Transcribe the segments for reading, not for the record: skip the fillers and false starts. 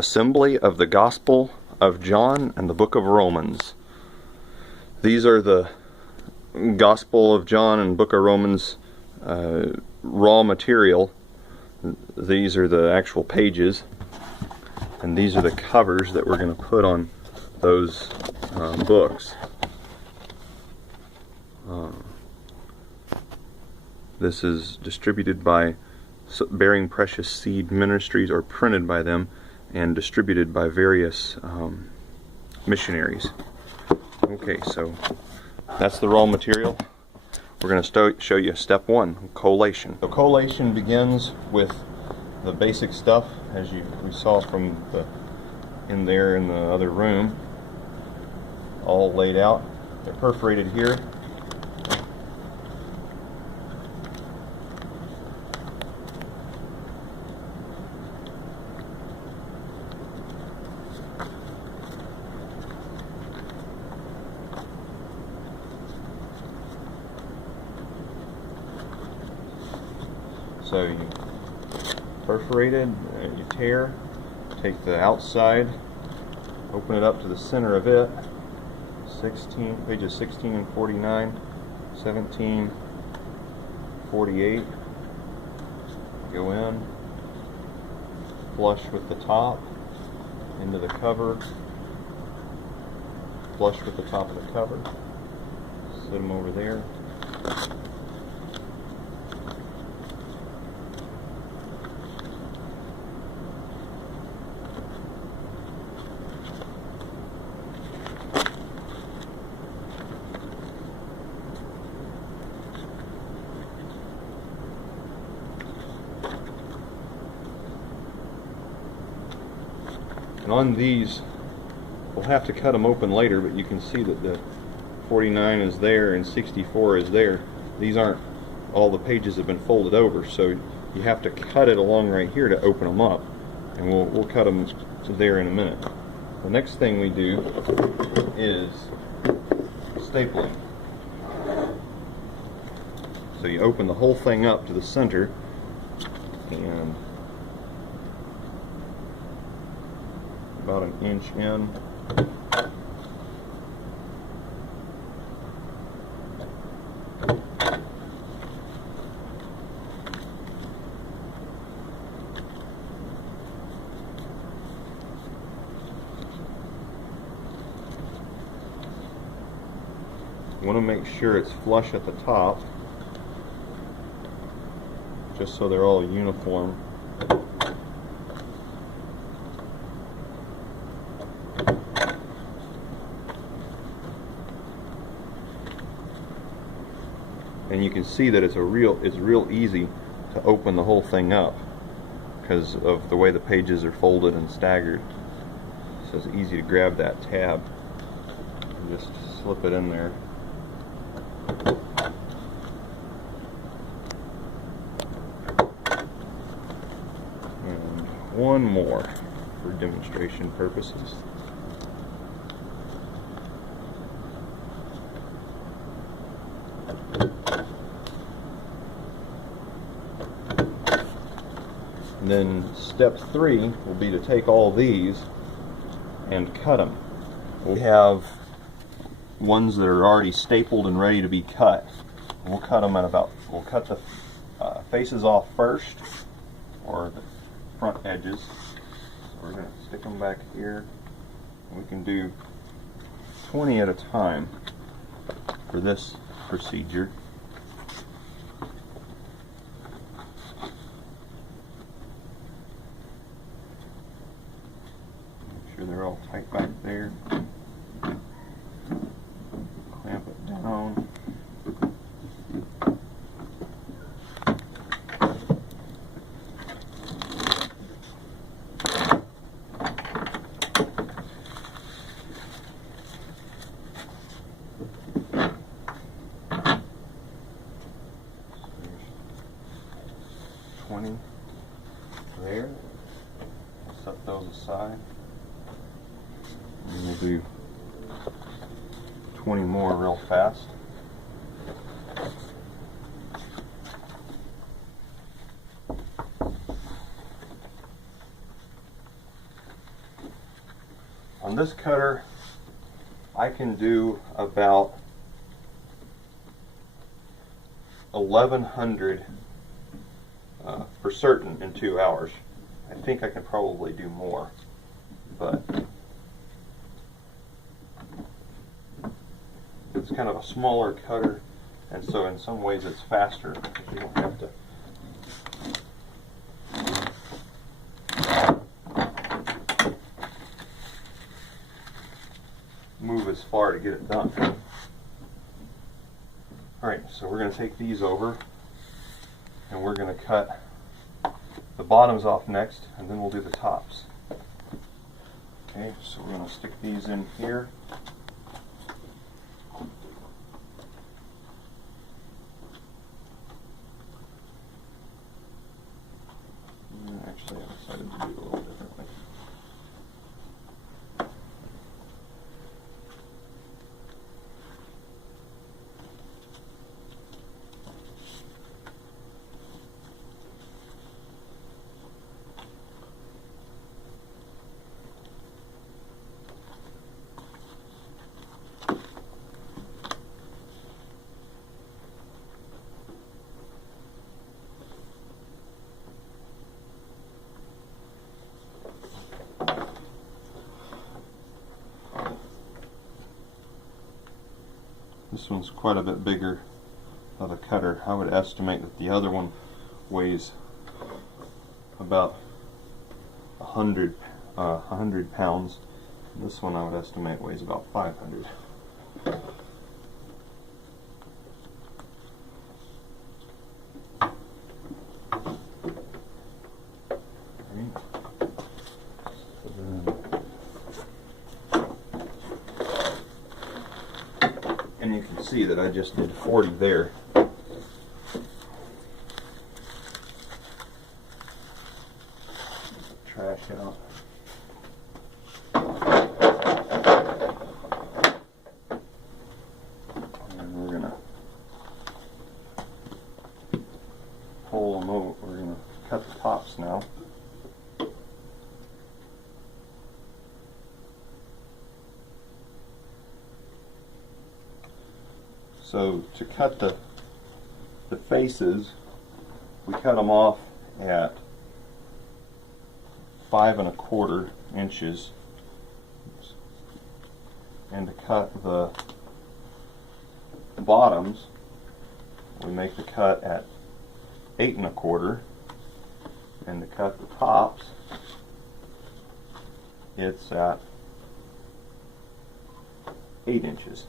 Assembly of the Gospel of John and the Book of Romans. These are the Gospel of John and Book of Romans raw material. These are the actual pages, and these are the covers that we're going to put on those books. This is distributed by Bearing Precious Seed Ministries, or printed by them and distributed by various missionaries. Okay, so that's the raw material. We're going to show you step one, collation. So collation begins with the basic stuff, as we saw from in the other room, all laid out. They're perforated here. So you perforate it, you tear, take the outside, open it up to the center of it, pages 16 and 49, 17, 48, go in, flush with the top, into the cover, flush with the top of the cover, set them over there. And on these, we'll have to cut them open later, but you can see that the 49 is there and 64 is there. These aren't, all the pages have been folded over, so you have to cut it along right here to open them up. And we'll cut them there in a minute. The next thing we do is stapling. So you open the whole thing up to the center, and about an inch in. You want to make sure it's flush at the top, just so they're all uniform. And you can see that it's real easy to open the whole thing up because of the way the pages are folded and staggered. So it's easy to grab that tab and just slip it in there. And one more for demonstration purposes. And then step 3 will be to take all these and cut them. We have ones that are already stapled and ready to be cut. We'll cut them we'll cut the faces off first, or the front edges. So we're going to stick them back here. We can do 20 at a time for this procedure. They're all tight back there. Clamp it down. There's 20 there. I'll set those aside. And we'll do 20 more real fast. On this cutter, I can do about 1,100 for certain in 2 hours. I think I can probably do more, but it's kind of a smaller cutter, and so in some ways it's faster because you don't have to move as far to get it done. Alright, so we're going to take these over and we're going to cut the bottoms off next, and then we'll do the tops. Okay, so we're going to stick these in here. Actually, I decided to do it a little differently. This one's quite a bit bigger of a cutter. I would estimate that the other one weighs about 100 pounds. This one I would estimate weighs about 500. And you can see that I just did 40 there. Trash out. And we're gonna pull them over. We're gonna cut the tops now. So to cut the faces, we cut them off at 5 1/4 inches, and to cut the bottoms, we make the cut at 8 1/4, and to cut the tops, it's at 8 inches.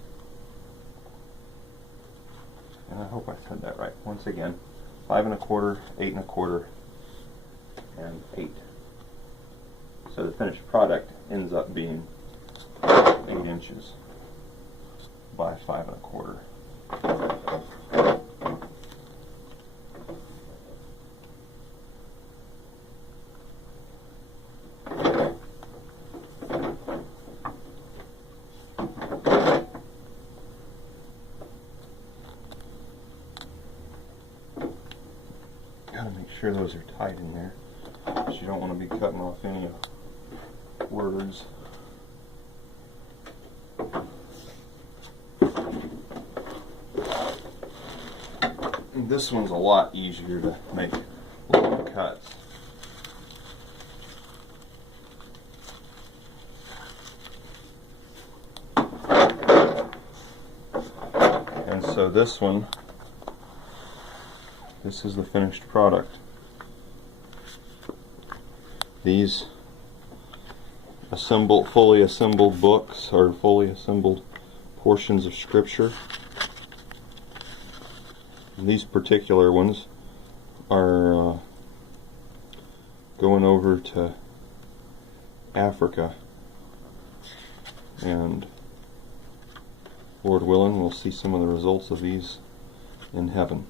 And I hope I said that right. Once again, 5 1/4, 8 1/4, and 8. So the finished product ends up being 8 inches by 5 1/4. Gotta make sure those are tight in there, because you don't want to be cutting off any words. And this one's a lot easier to make long cuts. And so this one, this is the finished product. These fully assembled books or fully assembled portions of scripture. And these particular ones are going over to Africa, and Lord willing, we'll see some of the results of these in heaven.